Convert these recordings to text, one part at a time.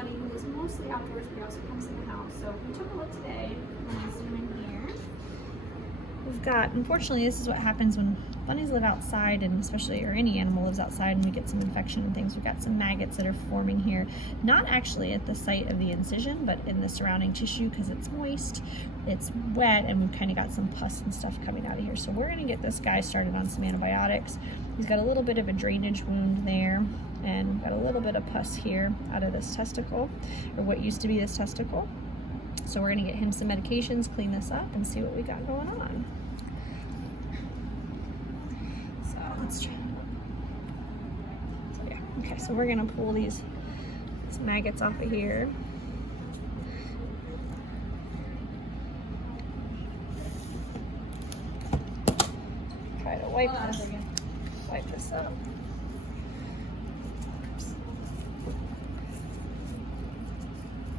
bunny who is mostly outdoors, but he also comes in the house. So we took a look today. Let me zoom in here. We've got, unfortunately, this is what happens when bunnies live outside, and especially, or any animal lives outside, and we get some infection and things. We've got some maggots that are forming here, not actually at the site of the incision, but in the surrounding tissue because it's moist, it's wet, and we've kind of got some pus and stuff coming out of here. So we're going to get this guy started on some antibiotics. He's got a little bit of a drainage wound there, and got a little bit of pus here out of this testicle, or what used to be this testicle. So we're going to get him some medications, clean this up, and see what we got going on. So let's try. So yeah, okay, so we're going to pull these maggots off of here. Try to wipe this up.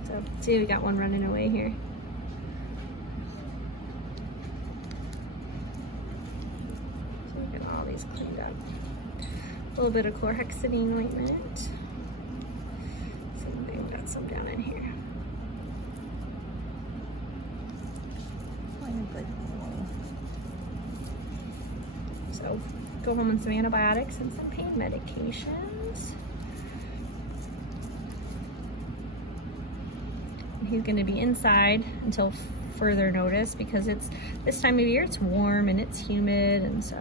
So, see, we got one running away here. So we get all these cleaned up. A little bit of chlorhexidine ointment. So we've got some down in here. So go home with some antibiotics and some pain medications. He's going to be inside until further notice because it's this time of year, it's warm and it's humid, and so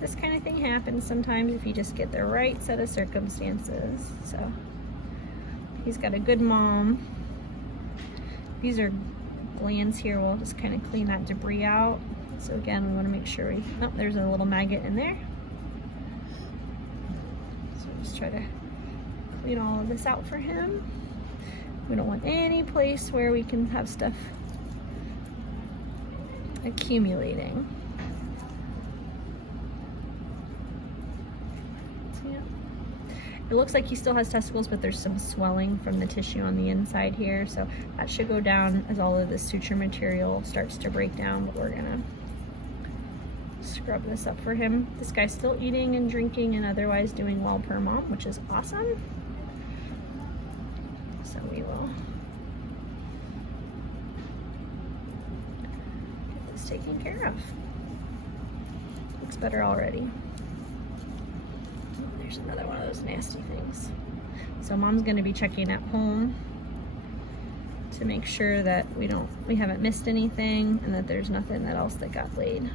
this kind of thing happens sometimes if you just get the right set of circumstances. So he's got a good mom. These are glands here. We'll just kind of clean that debris out. So again, we want to make sure we, oh, there's a little maggot in there. So just try to clean all of this out for him. We don't want any place where we can have stuff accumulating. So yeah. It looks like he still has testicles, but there's some swelling from the tissue on the inside here. So that should go down as all of this suture material starts to break down, but we're gonna scrub this up for him. This guy's still eating and drinking and otherwise doing well per mom, which is awesome. So we will get this taken care of. Looks better already. Oh, there's another one of those nasty things. So mom's going to be checking at home to make sure that we haven't missed anything and that there's nothing else that got laid.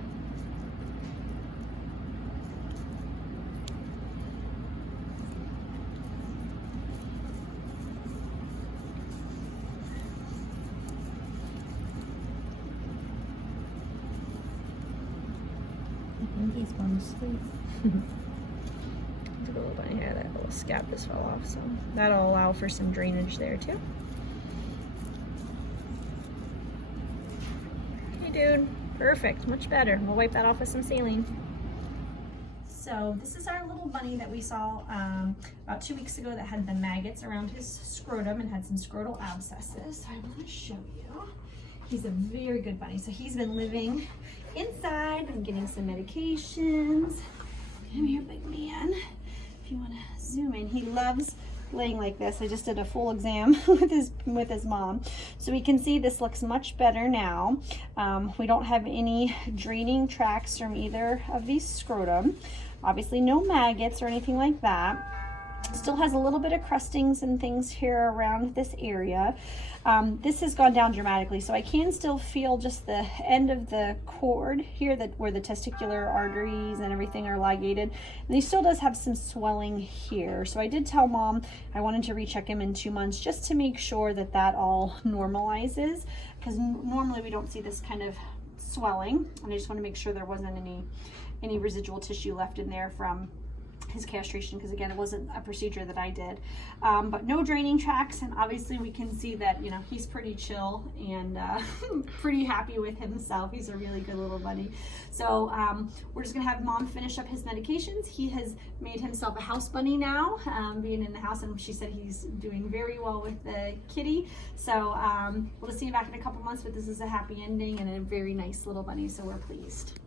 He's going to sleep. Look at a little bunny hair, that little scab just fell off, so that'll allow for some drainage there too. Okay, dude, perfect, much better. We'll wipe that off with some saline. So this is our little bunny that we saw about 2 weeks ago that had the maggots around his scrotum and had some scrotal abscesses. So I want to show you. He's a very good bunny. So he's been living inside and getting some medications. Come here, big man. If you want to zoom in, he loves laying like this. I just did a full exam with his mom. So we can see this looks much better now. We don't have any draining tracts from either of these scrotum. Obviously no maggots or anything like that. Still has a little bit of crustings and things here around this area. This has gone down dramatically, so I can still feel just the end of the cord here, where the testicular arteries and everything are ligated. And he still does have some swelling here. So I did tell mom I wanted to recheck him in 2 months just to make sure that that all normalizes, because normally we don't see this kind of swelling, and I just want to make sure there wasn't any residual tissue left in there from his castration, because again, it wasn't a procedure that I did. But no draining tracts, and obviously we can see that, you know, he's pretty chill and pretty happy with himself. He's a really good little bunny. So we're just gonna have mom finish up his medications. He has made himself a house bunny now, being in the house, and she said he's doing very well with the kitty. So we'll just see him back in a couple months, but this is a happy ending and a very nice little bunny, so we're pleased.